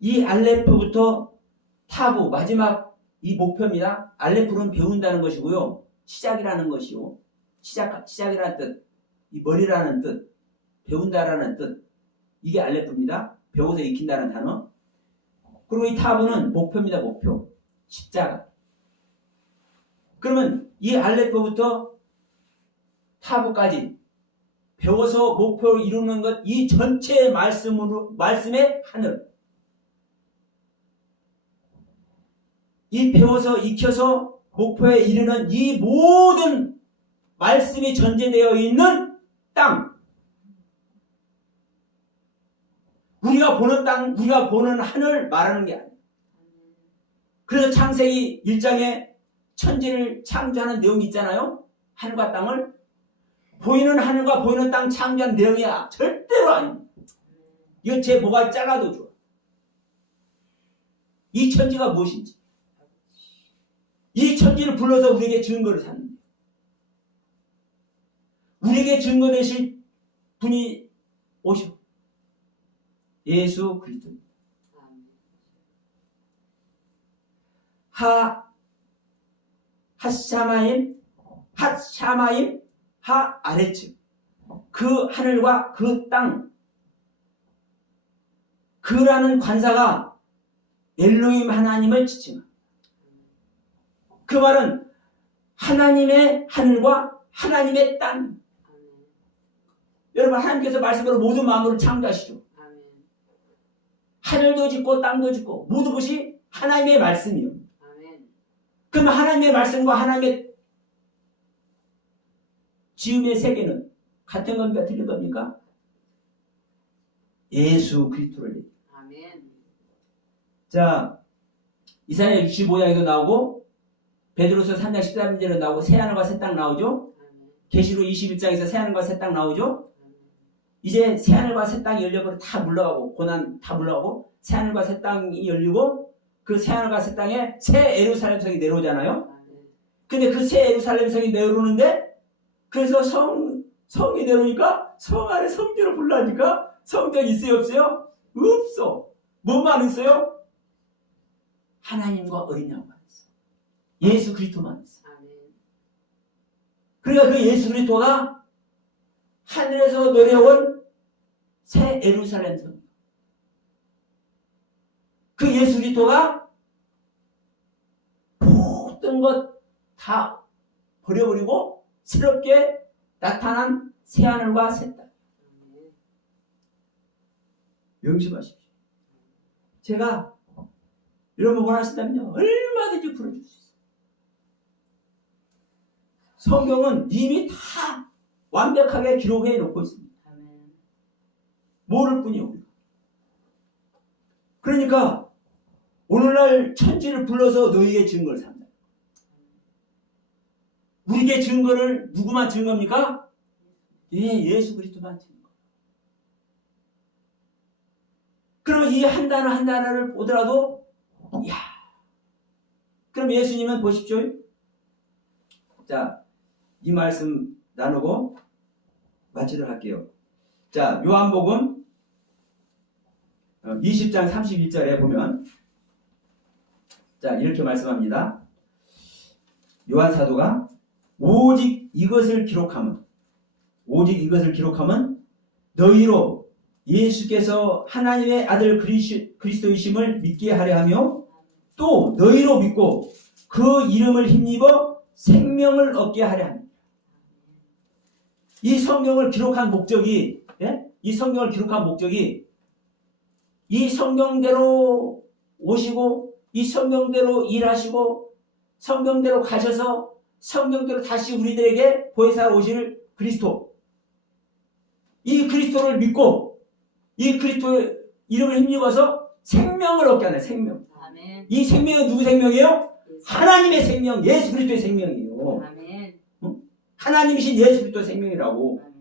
이 알레프부터 타브, 마지막 이 목표입니다. 알레프는 배운다는 것이고요, 시작이라는 것이요, 시작이라는 뜻, 이 머리라는 뜻, 배운다라는 뜻, 이게 알레프입니다. 배워서 익힌다는 단어. 그리고 이 타브는 목표입니다. 목표, 십자가. 그러면 이 알레프부터 타브까지 배워서 목표를 이루는 것, 이 전체의 말씀의 하늘, 이 배워서 익혀서 목표에 이르는 이 모든 말씀이 전제되어 있는 땅, 우리가 보는 땅, 우리가 보는 하늘 말하는 게 아니에요. 그래서 창세기 1장에 천지를 창조하는 내용이 있잖아요. 하늘과 땅을. 보이는 하늘과 보이는 땅 창조한 내용이야. 절대로 아닙니다. 이거 제 뭐가 작아도 좋아. 이 천지가 무엇인지, 이 천지를 불러서 우리에게 증거를 삼는, 우리에게 증거 되실 분이 오셔. 예수 그리스도입니다. 핫샤마임, 하아레츠. 그 하늘과 그 땅, 그라는 관사가 엘로힘 하나님을 지칭합니다. 그 말은 하나님의 하늘과 하나님의 땅. 여러분, 하나님께서 말씀으로 모든 만물을 창조하시죠. 하늘도 짓고 땅도 짓고 모든 것이 하나님의 말씀이요. 그럼 하나님의 말씀과 하나님의 지음의 세계는 같은 겁니까? 틀린 겁니까? 예수 그리스도를 얘기해요. 자, 이사야 65장에도 나오고 베드로서 3장 13절에 나오고 새하늘과 새 땅 나오죠. 계시록 21장에서 새하늘과 새 땅 나오죠. 이제 새하늘과 새 땅이 열려버려 다 물러가고, 고난 다 물러가고 새하늘과 새 땅이 열리고 그 새하늘과 새 땅에 새 예루살렘 성이 내려오잖아요. 근데 그 새 예루살렘 성이 내려오는데, 그래서 성이 내려오니까 성 안에 성전을 불라니까 성전 있어요 없어요? 없어. 뭐만 있어요? 하나님과 어린 양만 있어. 예수 그리스도만 있어. 그러니까 그 예수 그리스도가 하늘에서 내려온 새 예루살렘 성, 그 예수 그리스도가 모든 것 다 버려버리고 새롭게 나타난 새하늘과 새 땅. 명심하십시오. 제가 이런 거 원하신다면요, 얼마든지 풀어줄 수 있어요. 성경은 이미 다 완벽하게 기록해 놓고 있습니다. 모를 뿐이요. 그러니까 오늘날 천지를 불러서 너희에게 증거를 삼다. 우리에게 증거를 누구만 증거입니까? 예수 그리스도만 증거. 그러면 이 한 단어 한 단어를 보더라도, 이야. 그럼 예수님은 보십시오. 자, 이 말씀 나누고 마치도록 할게요. 자, 요한복음 20장 31절에 보면, 자, 이렇게 말씀합니다. 요한 사도가 오직 이것을 기록함은 너희로 예수께서 하나님의 아들 그리스도이심을 믿게 하려 하며, 또 너희로 믿고 그 이름을 힘입어 생명을 얻게 하려 합니다. 이 성경을 기록한 목적이, 예? 이 성경을 기록한 목적이 이 성경대로 오시고 이 성경대로 일하시고 성경대로 가셔서 성경대로 다시 우리들에게 보혜사로 오실 그리스도, 이 그리스도를 믿고 이 그리스도의 이름을 힘입어서 생명을 얻게 하네. 생명. 아멘. 이 생명은 누구 생명이에요? 하나님의 생명, 예수 그리스도의 생명이에요. 아멘. 하나님이신 예수 그리스도의 생명이라고. 아멘. 아멘.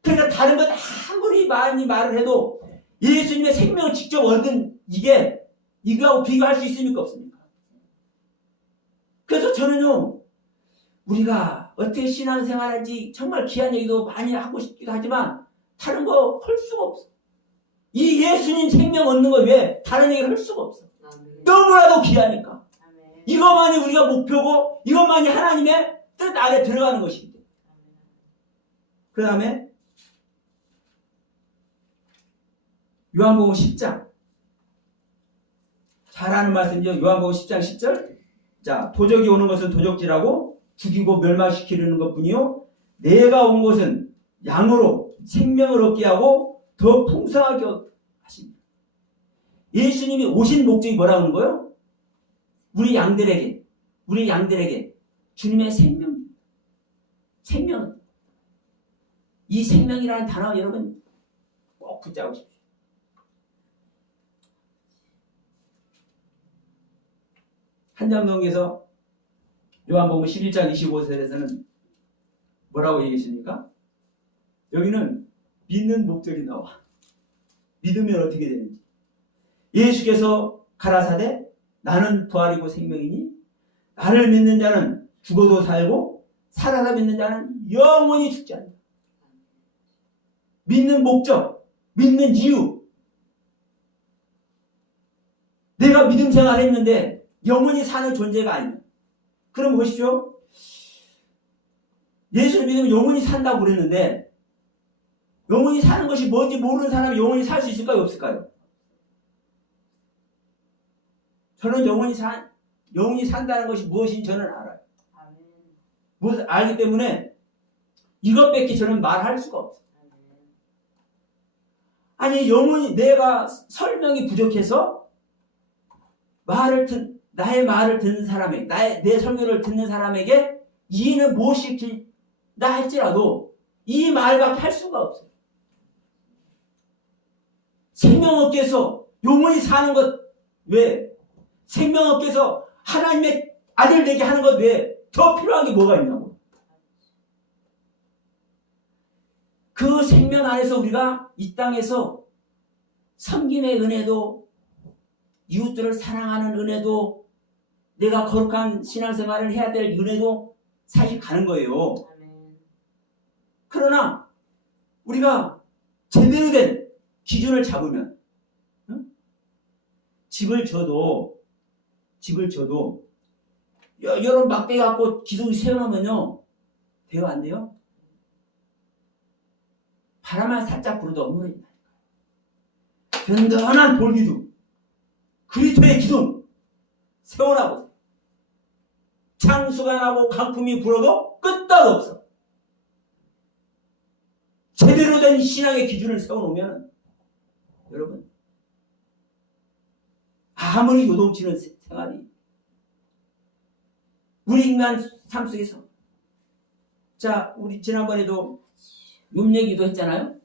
그러니까 다른 것 아무리 많이 말을 해도 예수님의 생명을 직접 얻는 이거하고 비교할 수 있습니까? 없습니까? 그래서 저는요, 우리가 어떻게 신앙생활할지 정말 귀한 얘기도 많이 하고 싶기도 하지만 다른 거 할 수가 없어. 이 예수님 생명 얻는 거 외에 다른 얘기를 할 수가 없어. 아멘. 너무나도 귀하니까. 아멘. 이것만이 우리가 목표고 이것만이 하나님의 뜻 안에 들어가는 것입니다. 그 다음에 요한복음 10장. 잘 아는 말씀이죠. 요한복음 10장 10절. 자, 도적이 오는 것은 도적질하고 죽이고 멸망시키려는 것뿐이요 내가 온 것은 양으로 생명을 얻게 하고 더 풍성하게 하십니다. 예수님이 오신 목적이 뭐라고 하는 거예요? 우리 양들에게 주님의 생명. 이 생명이라는 단어 여러분 꼭 붙잡고 싶어요. 한장동에서 요한복음 11장 25절에서는 뭐라고 얘기하십니까? 여기는 믿는 목적이 나와. 믿으면 어떻게 되는지. 예수께서 가라사대 나는 부활이고 생명이니 나를 믿는 자는 죽어도 살고 살아서 믿는 자는 영원히 죽지 않는다. 믿는 목적, 믿는 이유. 내가 믿음 생활했는데 영원히 사는 존재가 아니야. 그럼 보십시오. 예수를 믿으면 영원히 산다고 그랬는데 영원히 사는 것이 뭔지 모르는 사람이 영원히 살 수 있을까요? 없을까요? 저는 영원히 산다는 것이 무엇인지 저는 알아요. 무엇을 알기 때문에 이것밖에 저는 말할 수가 없어요. 아니 영원히 내가 설명이 부족해서 나의 말을 듣는 사람에게 내 설교를 듣는 사람에게 이해는 못 시킨다 할지라도 이 말밖에 할 수가 없어요. 생명업계에서 영원히 사는 것 외에 생명업계에서 하나님의 아들 되게 하는 것 외에 더 필요한 게 뭐가 있냐고. 그 생명 안에서 우리가 이 땅에서 섬김의 은혜도 이웃들을 사랑하는 은혜도 내가 거룩한 신앙생활을 해야 될 은혜도 사실 가는 거예요. 그러나 우리가 제대로 된 기준을 잡으면 집을 줘도 여러 막대기 갖고 기둥 세워놓으면요 돼요 안 돼요? 바람만 살짝 불어도 엉망이다. 든든한 돌기둥 그리스도의 기둥 세워놔보세요. 창수가 나고 강풍이 불어도 끄떡 없어. 제대로 된 신앙의 기준을 세워놓으면 여러분 아무리 요동치는 생활이 우리 인간 삶 속에서 자 우리 지난번에도 욥 얘기도 했잖아요.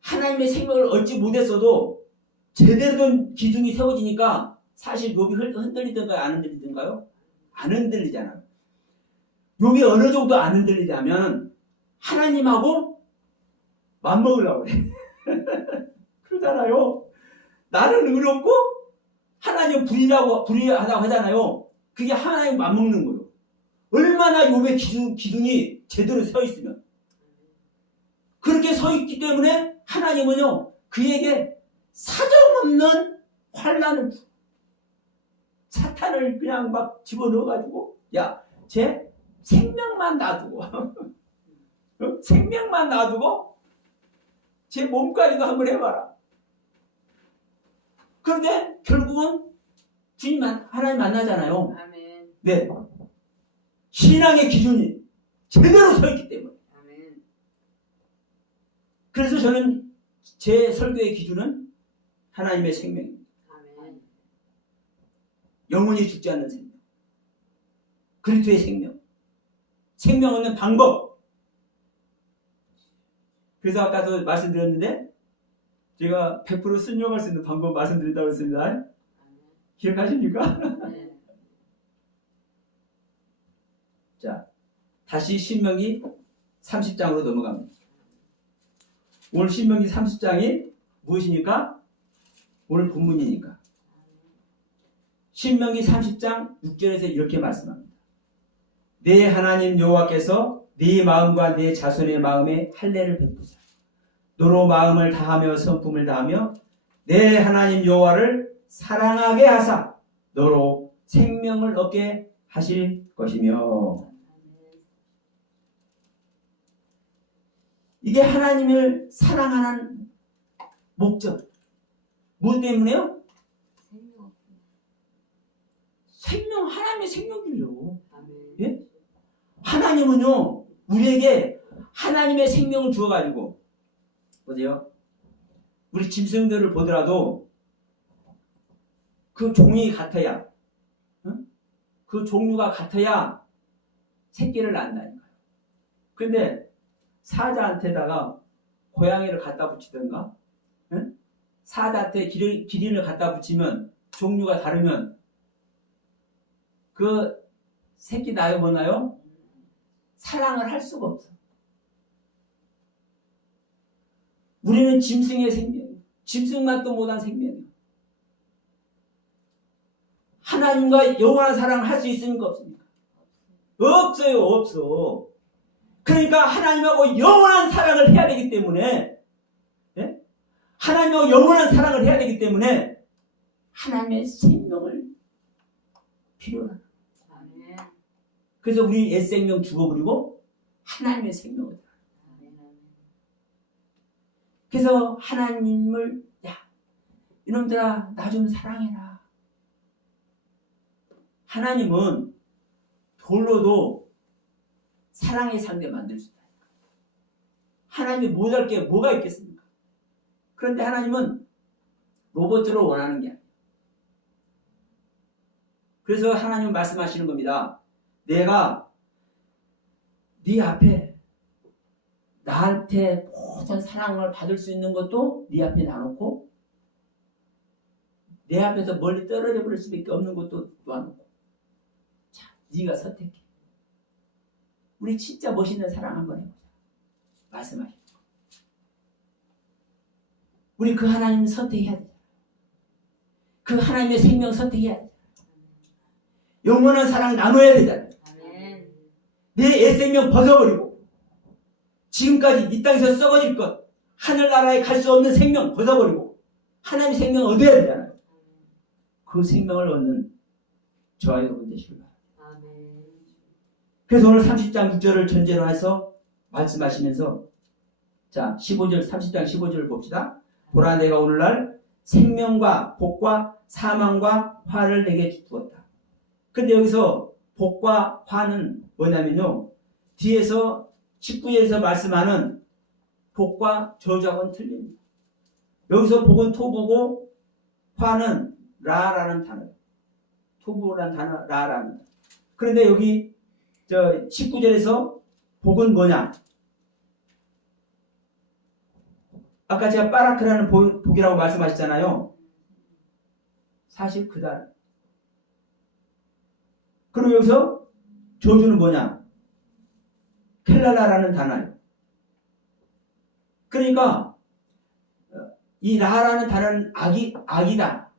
하나님의 생명을 얻지 못했어도 제대로 된 기둥이 세워지니까 사실 욥이 흔들리던가요? 안 흔들리던가요? 안 흔들리잖아요. 욥이 어느 정도 안 흔들리냐면 하나님하고 맞먹으려고 그래. 그러잖아요. 나는 의롭고 하나님 불의하다고 하잖아요. 그게 하나님 맞먹는 거예요. 얼마나 욥의 기둥이 제대로 서 있으면 그렇게 서 있기 때문에 하나님은요 그에게 사정없는 환난을 사탄을 그냥 막 집어넣어가지고 야, 쟤 생명만 놔두고 생명만 놔두고 제 몸까지도 한번 해봐라. 그런데 결국은 하나님 만나잖아요. 아멘. 네. 신앙의 기준이 제대로 서 있기 때문에. 아멘. 그래서 저는 제 설교의 기준은 하나님의 생명입니다. 아멘. 영원히 죽지 않는 생명. 그리스도의 생명. 생명 얻는 방법. 그래서 아까도 말씀드렸는데 제가 100% 순종할 수 있는 방법 말씀드린다고 했습니다. 아멘. 기억하십니까? 네. 자, 다시 신명기 30장으로 넘어갑니다. 오늘 신명기 30장이 무엇이니까? 오늘 본문이니까. 신명기 30장 6절에서 이렇게 말씀합니다. 내 하나님 여호와께서 네 마음과 네 자손의 마음에 할례를 베푸사 너로 마음을 다하며 성품을 다하며 내 하나님 여호와를 사랑하게 하사 너로 생명을 얻게 하실 것이며. 이게 하나님을 사랑하는 목적. 무엇 때문에요? 생명. 생명, 하나님의 생명이죠. 아멘. 예? 하나님은요, 우리에게 하나님의 생명을 주어가지고, 보세요. 우리 짐승들을 보더라도 그 종이 같아야, 그 종류가 같아야 새끼를 낳는다니까요. 근데 사자한테다가 고양이를 갖다 붙이든가, 사자한테 기린을 갖다 붙이면 종류가 다르면 그 새끼 나요, 못 나요? 사랑을 할 수가 없어. 우리는 짐승의 생명이에요. 짐승 맛도 못한 생명이에요. 하나님과 영원한 사랑을 할 수 있습니까? 없습니까? 없어요, 없어. 그러니까 하나님하고 영원한 사랑을 해야 되기 때문에, 예? 하나님하고 영원한 사랑을 해야 되기 때문에 하나님의 생명을 필요로 합니다. 아멘. 그래서 우리 옛 생명 죽어버리고 하나님의 생명을. 아멘. 그래서 하나님을, 야, 이놈들아, 나 좀 사랑해라. 하나님은 돌로도 사랑의 상대 만들 수 있다. 하나님이 못할 게 뭐가 있겠습니까? 그런데 하나님은 로봇으로 원하는 게 아니에요. 그래서 하나님은 말씀하시는 겁니다. 내가 네 앞에 나한테 모든 사랑을 받을 수 있는 것도 네 앞에 놔놓고 내 앞에서 멀리 떨어져 버릴 수밖에 없는 것도 놔놓고 자, 네가 선택해. 우리 진짜 멋있는 사랑 한번 해보자. 말씀하시죠. 우리 그 하나님 선택해야 돼. 그 하나님의 생명 선택해야 돼. 영원한 사랑 나눠야 되잖아요. 아멘. 내 옛 생명 벗어버리고 지금까지 이 땅에서 썩어질 것 하늘나라에 갈 수 없는 생명 벗어버리고 하나님의 생명 얻어야 되잖아요. 그 생명을 얻는 저와 여러분 되시길 바랍니다. 아멘. 그래서 오늘 30장 6절을 전제로 해서 말씀하시면서 자 15절 30장 15절을 봅시다. 보라 내가 오늘날 생명과 복과 사망과 화를 내게 주었다. 근데 여기서 복과 화는 뭐냐면요. 뒤에서 19절에서 말씀하는 복과 저주하고는 틀립니다. 여기서 복은 토보고 화는 라라는 단어예요. 토보라는 단어 라라는. 그런데 여기 19절에서 복은 뭐냐? 아까 제가 빠라크라는 복이라고 말씀하셨잖아요. 사실 그달. 그리고 여기서 저주는 뭐냐? 켈라라라는 단어예요. 그러니까 이 라라는 단어는 악이다.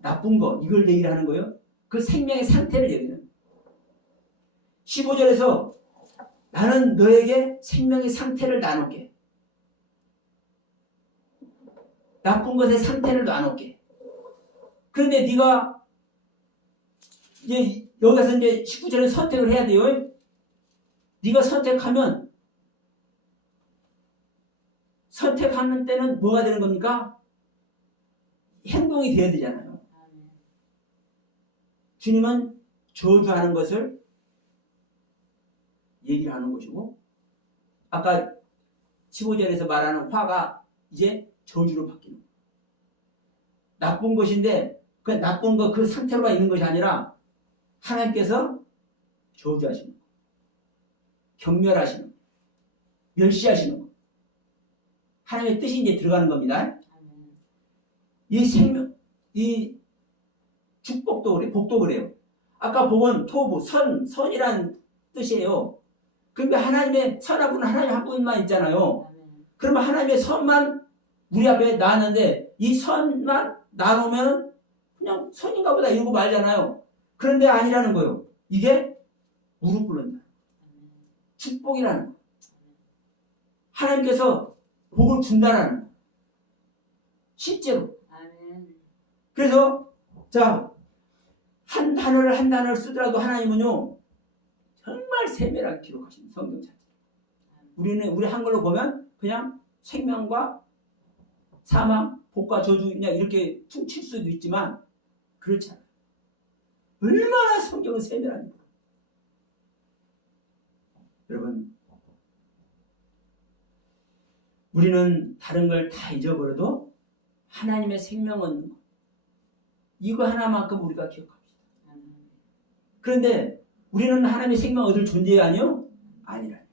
나쁜 거. 이걸 얘기를 하는 거예요. 그 생명의 상태를 얘기하는 거예요. 15절에서 나는 너에게 생명의 상태를 나눌게. 나쁜 것의 상태를 나눌게. 그런데 네가 이제 여기 가서 이제 19절에 선택을 해야 돼요. 네가 선택하면 선택하는 때는 뭐가 되는 겁니까? 행동이 돼야 되잖아요. 아멘. 주님은 저주하는 것을 얘기를 하는 것이고 아까 15절에서 말하는 화가 이제 저주로 바뀌는 거예요. 나쁜 것인데 그 나쁜 거 그 상태로만 있는 것이 아니라 하나님께서 저주하시는 거예요. 경멸하시는 거예요. 멸시하시는 거예요. 하나님의 뜻이 이제 들어가는 겁니다. 아멘. 이 생명, 이 축복도 그래요. 복도 그래요. 아까 복은 토부, 선이란 뜻이에요. 그러니까 하나님의 선한 분은 하나님 한 분만 있잖아요. 아멘. 그러면 하나님의 선만 우리 앞에 나왔는데 이 선만 나누면 그냥 선인가 보다 이러고 말잖아요. 그런데 아니라는 거예요. 이게 무릎 꿇는다. 아멘. 축복이라는 거예요. 하나님께서 복을 준다라는 거예요. 실제로. 아멘. 그래서 자, 한 단어를 쓰더라도 하나님은요 정말 세밀하게 기록하십니다. 성경 자체. 우리 한글로 보면 그냥 생명과 사망, 복과 저주 그냥 이렇게 퉁칠 수도 있지만 그렇지 않아요. 얼마나 성경은 세밀합니까? 여러분, 우리는 다른 걸 다 잊어버려도 하나님의 생명은 이거 하나만큼 우리가 기억합니다. 아멘. 그런데 우리는 하나님의 생명 얻을 존재 아니요? 아니라니까요.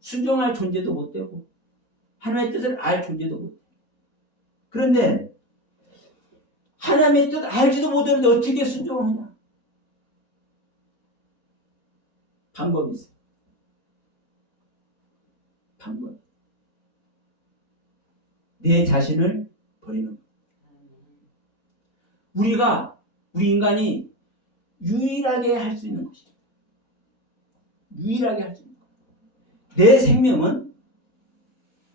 순종할 존재도 못 되고 하나님의 뜻을 알 존재도 못 돼요. 그런데 하나님의 뜻 알지도 못하는데 어떻게 순종을 하냐? 방법이 있어요. 방법. 내 자신을 버리는 것. 우리 인간이 유일하게 할 수 있는 것이죠. 유일하게 할 수 있는 것. 내 생명은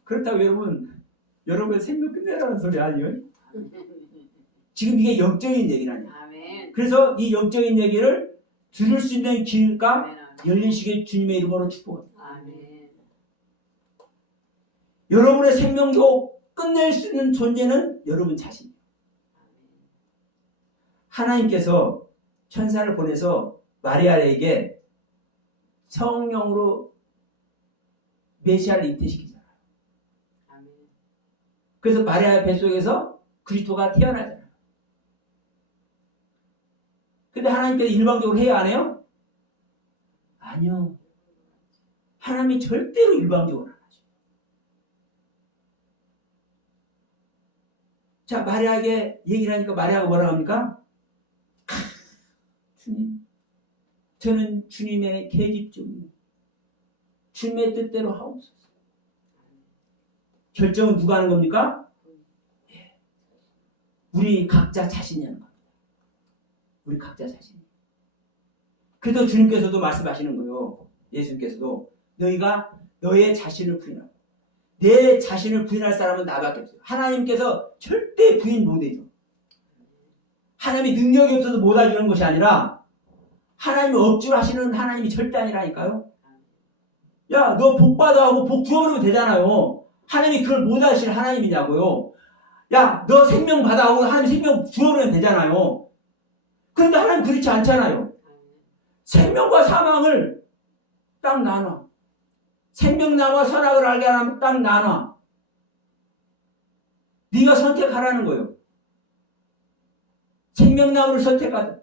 그렇다고 여러분 생명 끝내라는 소리 아니에요? 지금 이게 영적인 얘기라니. 아멘. 그래서 이 영적인 얘기를 들을 수 있는 길과 아멘. 열리시길 주님의 이름으로 축복합니다. 아멘. 여러분의 생명도 끝낼 수 있는 존재는 여러분 자신이에요. 하나님께서 천사를 보내서 마리아에게 성령으로 메시아를 잉태시키잖아요. 아멘. 그래서 마리아 뱃속에서 그리스도가 태어나잖아요. 근데 하나님께서 일방적으로 해야 안 해요? 아니요. 하나님이 절대로 일방적으로 안 하죠. 자, 마리아에게 얘기를 하니까 마리아가 뭐라고 합니까? 주님, 저는 주님의 계집종이에요. 주님의 뜻대로 하옵소서. 결정은 누가 하는 겁니까? 우리 각자 자신이 하는 겁니다. 우리 각자 자신이. 그래도 주님께서도 말씀하시는 거예요. 예수님께서도 너희가 너의 자신을 부인하고 내 자신을 부인할 사람은 나밖에 없어요. 하나님께서 절대 부인 못해요. 하나님이 능력이 없어서 못 알아주는 것이 아니라 하나님이 억지로 하시는 하나님이 절대 아니라니까요. 야, 너 복 받아 하고 복 주어버리면 되잖아요. 하나님이 그걸 못 하시는 하나님이냐고요. 야, 너 생명 받아 하고 하나님 생명 주어버리면 되잖아요. 그런데 하나님 그렇지 않잖아요. 생명과 사망을 딱 나눠. 생명나무와 선악을 알게 하면 딱 나눠. 네가 선택하라는 거예요. 생명나무를 선택하든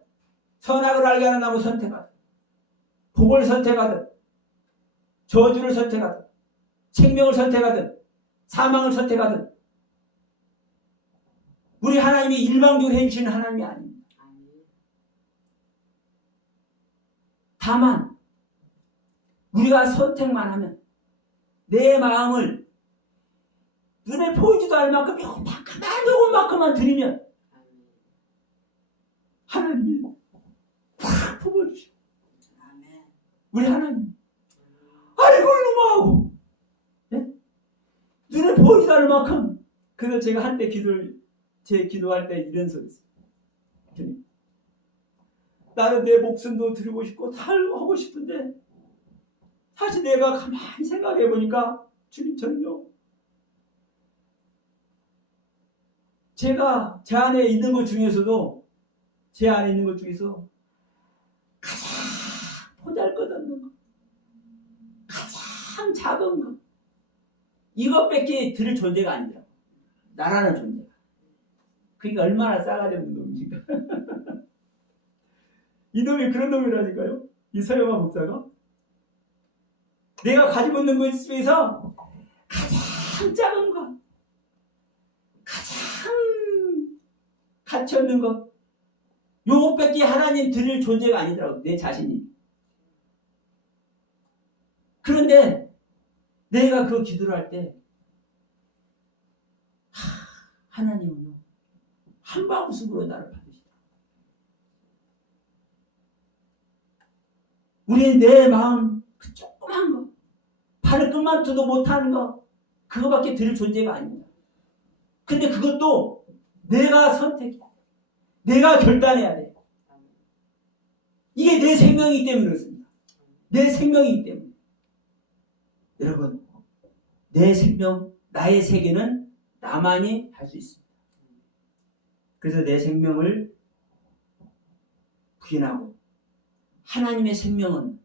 선악을 알게 하는 나무 선택하든 복을 선택하든 저주를 선택하든 생명을 선택하든 사망을 선택하든 우리 하나님이 일방적으로 해주시는 하나님이 아닙니다. 다만 우리가 선택만 하면 내 마음을 눈에 보이지도 않을 만큼 요만큼만 드리면 하나님이 확 품어주시고 우리 하나님 아이고 이놈하고 네? 눈에 보이지도 않을 만큼. 그래서 제가 한때 제 기도할 때 이런 소리 했어요. 주님, 나는 내 목숨도 드리고 싶고 다 하고 싶은데 사실 내가 가만히 생각해 보니까 주님, 저는요 제가 제 안에 있는 것 중에서도 가장 보잘것없는 것, 가장 작은 것, 이것밖에 들을 존재가 아니더라고. 나라는 존재가. 그러니까 얼마나 싸가지 없는 놈입니까? 이 놈이 그런 놈이라니까요. 이 서영화 목사가. 내가 가지고 있는 것 중에서 가장 작은 것, 가장 가치 없는 것, 요것밖에 하나님 들을 존재가 아니더라고. 내 자신이. 그런데 내가 그 기도를 할 때 하나님은요 한바구음으로 나를 받으시다. 우리는 내 마음 그 조그만 거, 발끝만두도 못하는 거, 그거밖에 들을 존재가 아닙니다. 근데 그것도 내가 선택해, 내가 결단해야 돼. 이게 내 생명이기 때문에 그렇습니다. 내 생명이기 때문에. 여러분, 내 생명, 나의 세계는 나만이 할 수 있습니다. 그래서 내 생명을 부인하고 하나님의 생명은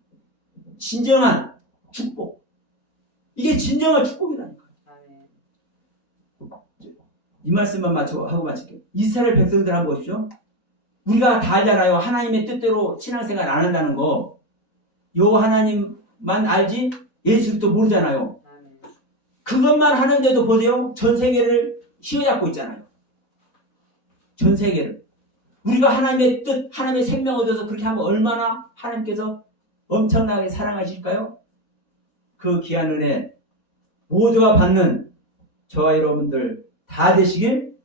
진정한 축복. 이게 진정한 축복이라니까요. 아멘. 이 말씀만 하고 마칠게요. 이스라엘 백성들 한번 보십시오. 우리가 다 알잖아요. 하나님의 뜻대로 신앙생활 안 한다는 거. 요 하나님만 알지 예수도 모르잖아요. 아멘. 그것만 하는데도 보세요. 전 세계를 휘어잡고 있잖아요. 전 세계를. 우리가 하나님의 뜻, 하나님의 생명 얻어서 그렇게 하면 얼마나 하나님께서 엄청나게 사랑하실까요? 그 귀한 은혜 모두가 받는 저와 여러분들 다 되시길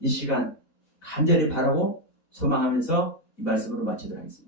이 시간 간절히 바라고 소망하면서 이 말씀으로 마치도록 하겠습니다.